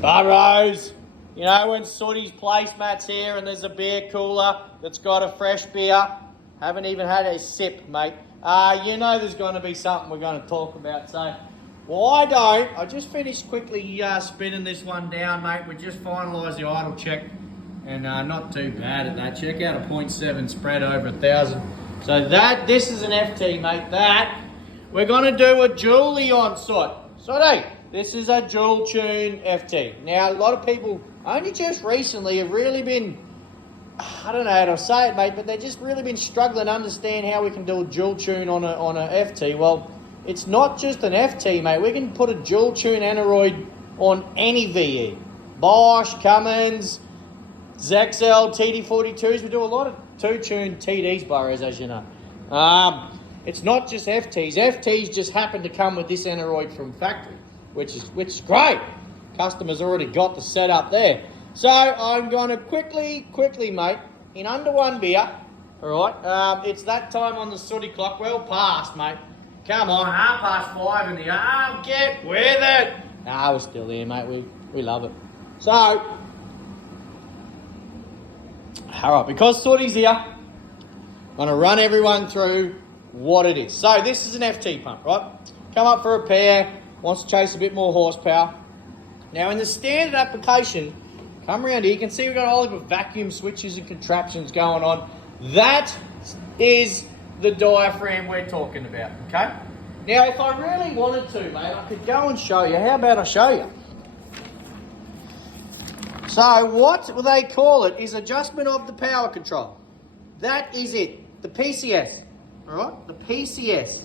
Burrows. You know, when Sooty's placemat's here and there's a beer cooler that's got a fresh beer. Haven't even had a sip, mate. You know there's going to be something we're going to talk about. So, why don't I just finish quickly spinning this one down, mate. We just finalised the idle check. And not too bad at that. Check out a 0.7 spread over 1,000. So this is an FT, mate. We're going to do a dually on Soot. Sooty, this is a dual tune FT. Now, a lot of people only just recently have really been, I don't know how to say it, mate, but they've just really been struggling to understand how we can do a dual tune on a FT. Well, it's not just an FT, mate. We can put a dual tune aneroid on any VE. Bosch, Cummins, Zexel, TD42s. We do a lot of two-tune TDs, Burrows, as you know. It's not just FTs. FTs just happen to come with this aneroid from factory, which is great. Customers already got the setup there. So I'm going to quickly, mate, in under one beer, all right? It's that time on the Sooty clock. Well past, mate. Come on, 5:30 in the arm. Get with it. Nah, we're still here, mate. We love it. So, all right, because Sooty's here, I'm going to run everyone through what it is. So this is an FT pump, right? Come up for repair, wants to chase a bit more horsepower. Now in the standard application, come around here, you can see we've got all of the vacuum switches and contraptions going on. That is the diaphragm we're talking about, okay? Now if I really wanted to, mate, I could go and show you. How about I show you? So what they call it is adjustment of the power control. That is it, the PCS, all right? The PCS.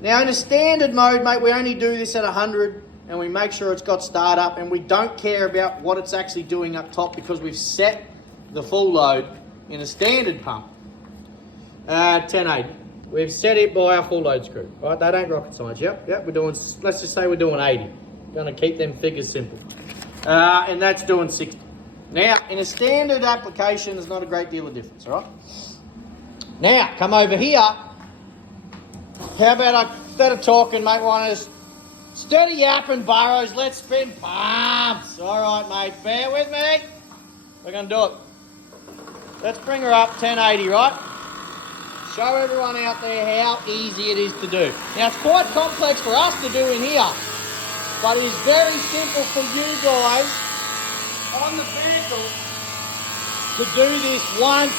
Now in a standard mode, mate, we only do this at 100 and we make sure it's got start up and we don't care about what it's actually doing up top because we've set the full load in a standard pump. 1080. We've set it by our full load screw, right? That ain't rocket science. Yep, we're doing, let's just say we're doing 80. Gonna keep them figures simple. And that's doing 60. Now, in a standard application, there's not a great deal of difference, all right? Now, come over here. How about instead of talking, mate, want to steady yapping, Burrows, let's spin pumps. All right, mate, bear with me. We're going to do it. Let's bring her up, 1080, right? Show everyone out there how easy it is to do. Now, it's quite complex for us to do in here, but it is very simple for you guys on the vehicle to do this once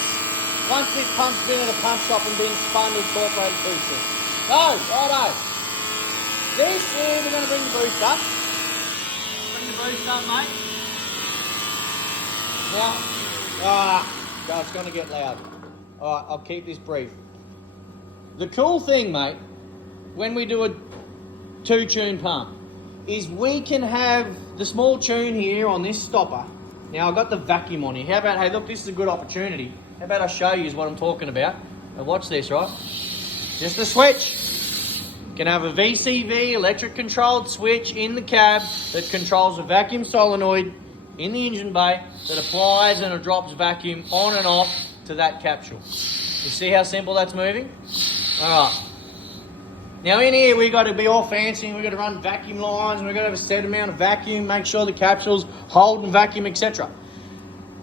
this pump's been at a pump shop and been spun to incorporated booster. So, righto. This is, we're going to bring the boost up. Bring the boost up, mate. Now, God, it's going to get loud. All right, I'll keep this brief. The cool thing, mate, when we do a two-tune pump, is we can have the small tune here on this stopper. Now, I've got the vacuum on here. How about, hey, look, this is a good opportunity. How about I show you what I'm talking about? Now, watch this, right? Just a switch. You can have a VCV, electric-controlled switch in the cab that controls a vacuum solenoid in the engine bay that applies and drops vacuum on and off to that capsule. You see how simple that's moving? All right. Now in here, we've got to be all fancy, we've got to run vacuum lines, we've got to have a set amount of vacuum, make sure the capsule's holding vacuum, etc.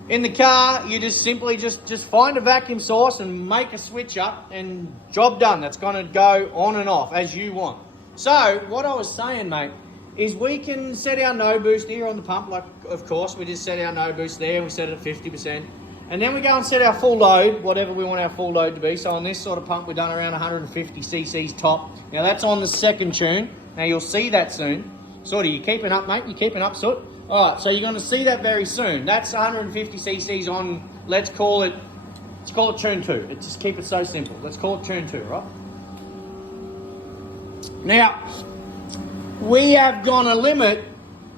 In the car, you just simply just find a vacuum source and make a switch up and job done. That's going to go on and off as you want. So what I was saying, mate, is we can set our no boost here on the pump, like of course, we just set our no boost there and we set it at 50%. And then we go and set our full load, whatever we want our full load to be. So on this sort of pump, we've done around 150 cc's top. Now that's on the second tune. Now you'll see that soon. Sooty, you keeping up, mate? You keeping up, Soot? All right, so you're going to see that very soon. That's 150 cc's on, let's call it tune 2. Let's just keep it so simple. Let's call it tune 2, right? Now, we have going to limit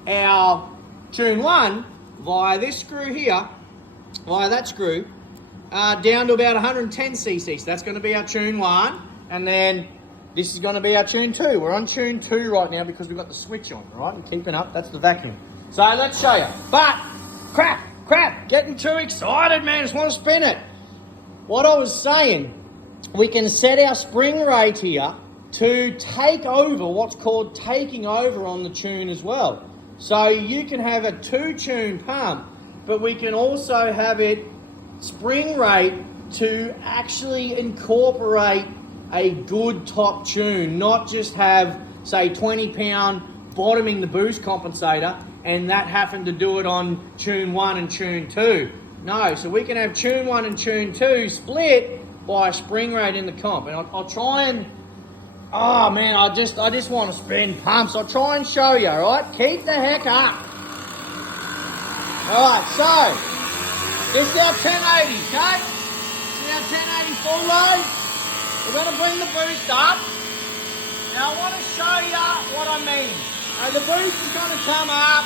our tune 1 via this screw here, via that screw, down to about 110 cc. So that's going to be our tune 1, and then this is going to be our tune 2. We're on tune 2 right now because we've got the switch on, right? And keeping up, that's the vacuum. So let's show you. But, crap, getting too excited, man. Just want to spin it. What I was saying, we can set our spring rate here to take over what's called taking over on the tune as well. So you can have a 2-tune pump, but we can also have it spring rate to actually incorporate a good top tune, not just have, say, 20 pound bottoming the boost compensator and that happen to do it on tune 1 and tune 2. No, so we can have tune 1 and tune 2 split by a spring rate in the comp. And I'll try and, oh man, I just want to spin pumps. I'll try and show you, all right? Keep the heck up. All right, so this is our 1080, okay? This is our 1080 full load. We're going to bring the boost up. Now I want to show you what I mean. The boost is going to come up.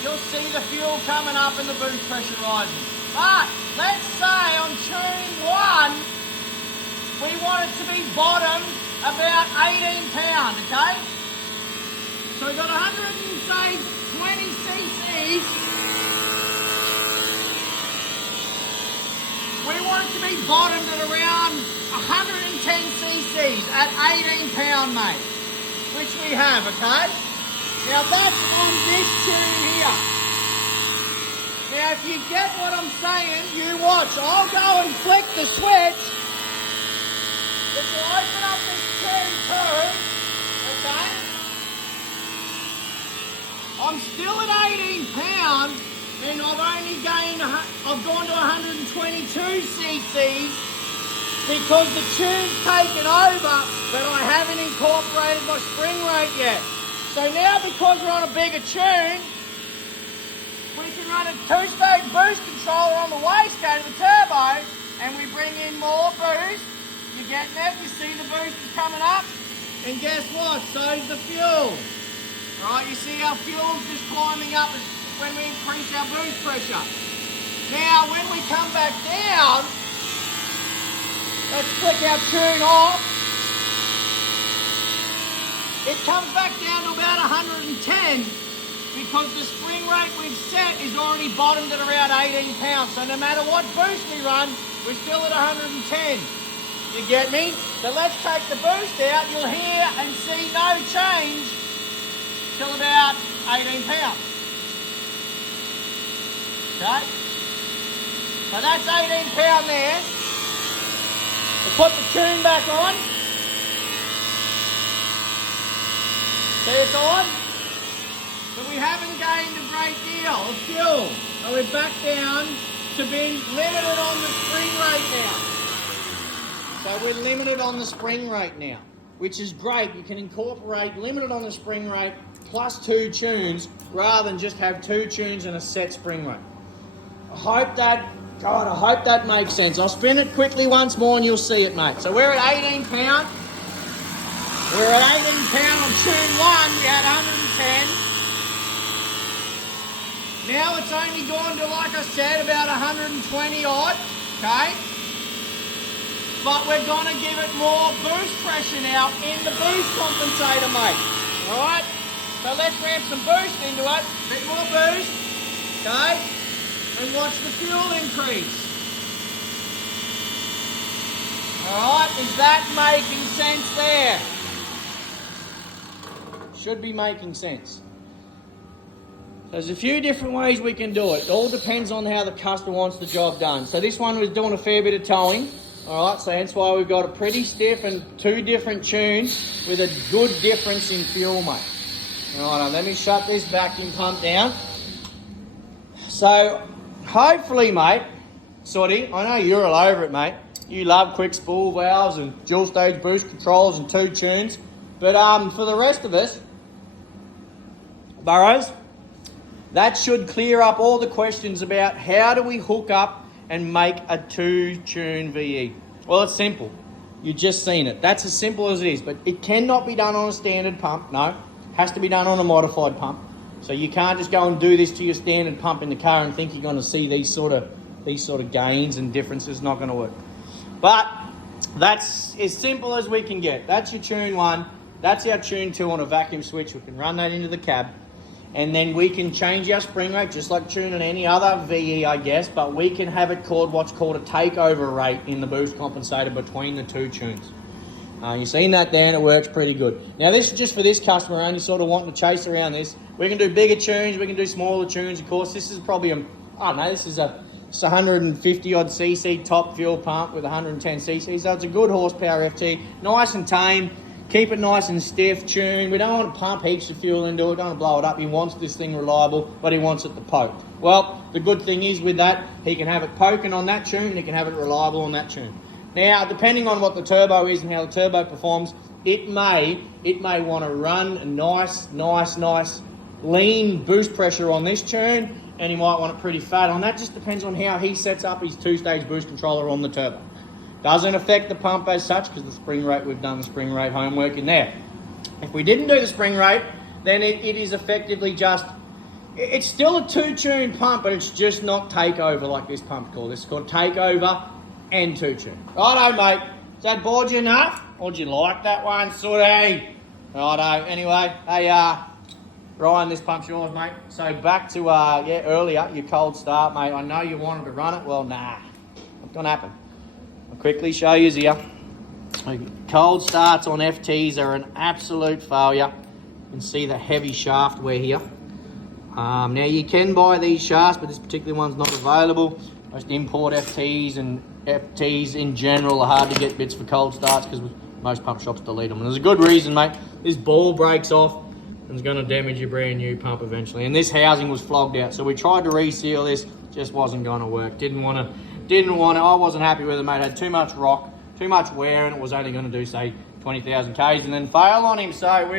You'll see the fuel coming up and the boost pressure rising. But let's say on tune 1, we want it to be bottomed about 18 pound, okay? So we've got 120 cc's. We want it to be bottomed at around 110 cc's at 18 pound, mate, which we have, okay? Now that's on this tune here. Now if you get what I'm saying, you watch. I'll go and flick the switch. It will open up this tune too, okay? I'm still at 18 pound, and I've gone to 122 cc's because the tune's taken over, but I haven't incorporated my spring rate yet. So now because we're on a bigger tune, we can run a 2-stage boost controller on the wastegate of the turbo, and we bring in more boost. You getting it? You see the boost is coming up? And guess what? So's the fuel. Alright, you see our fuel's just climbing up when we increase our boost pressure. Now, when we come back down, let's flick our tune off. It comes back down to about 110 because the spring rate we've set is already bottomed at around 18 pounds. So no matter what boost we run, we're still at 110. You get me? So let's take the boost out. You'll hear and see no change till about 18 pounds. Okay? So that's 18 pound there. We'll put the tune back on. See it's on? But we haven't gained a great deal of fuel. So we're back down to being limited on the spring rate now. So we're limited on the spring rate now, which is great. You can incorporate limited on the spring rate plus 2 tunes rather than just have 2 tunes and a set spring rate. I hope that makes sense. I'll spin it quickly once more and you'll see it, mate. So we're at 18 pound. We're at 18 pound on tune 1. We had 110. Now it's only gone to, like I said, about 120 odd, okay? But we're going to give it more boost pressure now in the boost compensator, mate. All right? So let's ramp some boost into it. A bit more boost, okay? And watch the fuel increase. All right, is that making sense there? Should be making sense. There's a few different ways we can do it. It all depends on how the customer wants the job done. So this one was doing a fair bit of towing. All right, so hence why we've got a pretty stiff and 2 different tunes with a good difference in fuel, mate. All right, let me shut this vacuum pump down. So hopefully, mate, Soddy, I know you're all over it, mate. You love quick spool valves and dual stage boost controls and 2 tunes. But for the rest of us, Burrows, that should clear up all the questions about how do we hook up and make a 2-tune VE. Well, it's simple. You've just seen it. That's as simple as it is. But it cannot be done on a standard pump. No, it has to be done on a modified pump. So you can't just go and do this to your standard pump in the car and think you're going to see these sort of gains and differences. Not going to work. But that's as simple as we can get. That's your tune 1. That's our tune 2 on a vacuum switch. We can run that into the cab. And then we can change our spring rate just like tuning any other VE, I guess. But we can have it called what's called a takeover rate in the boost compensator between the 2 tunes. You've seen that there and it works pretty good. Now this is just for this customer only sort of wanting to chase around this. We can do bigger tunes, we can do smaller tunes. Of course, this is probably I don't know, this is a 150 odd cc top fuel pump with 110 cc. So it's a good horsepower FT, nice and tame. Keep it nice and stiff, tune. We don't want to pump heaps of fuel into it, don't want to blow it up. He wants this thing reliable, but he wants it to poke. Well, the good thing is with that, he can have it poking on that tune, and he can have it reliable on that tune. Now, depending on what the turbo is and how the turbo performs, it may want to run a nice, lean boost pressure on this tune, and he might want it pretty fat on that. Just depends on how he sets up his two-stage boost controller on the turbo. Doesn't affect the pump as such, because the spring rate, we've done the spring rate homework in there. If we didn't do the spring rate, then it is effectively just, it's still a two-tune pump, but it's just not takeover like this pump's called. This is called takeover and two-tune. Righto, mate. Has that bored you enough? Or do you like that one, Sooty? Righto. Anyway, hey, Ryan, this pump's yours, mate. So back to, earlier, your cold start, mate. I know you wanted to run it. Well, nah, not gonna happen. I'll quickly show you here. Cold starts on FTs are an absolute failure. You can see the heavy shaft wear here. Now you can buy these shafts, but this particular one's not available. Most import FTs and FTs in general are hard to get bits for cold starts because most pump shops delete them. And there's a good reason, mate. This ball breaks off and it's going to damage your brand new pump eventually. And this housing was flogged out, so we tried to reseal this, just wasn't going to work. Didn't want to. I wasn't happy with it, mate. It had too much rock, too much wear, and it was only going to do, say, 20,000 Ks and then fail on him. So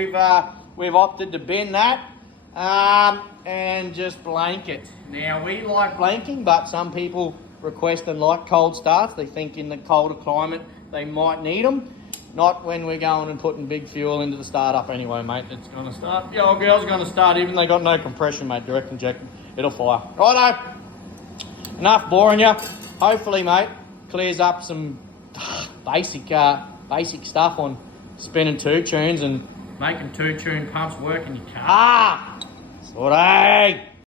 we've opted to bin that and just blank it. Now, we like blanking, but some people request and like cold starts. They think in the colder climate they might need them. Not when we're going and putting big fuel into the startup anyway, mate. It's going to start. The old girl's going to start, even they got no compression, mate. Direct injected. It'll fire. Righto. Enough boring you. Hopefully, mate, clears up some basic stuff on spinning two tunes and making two tune pumps work in your car. Sorry.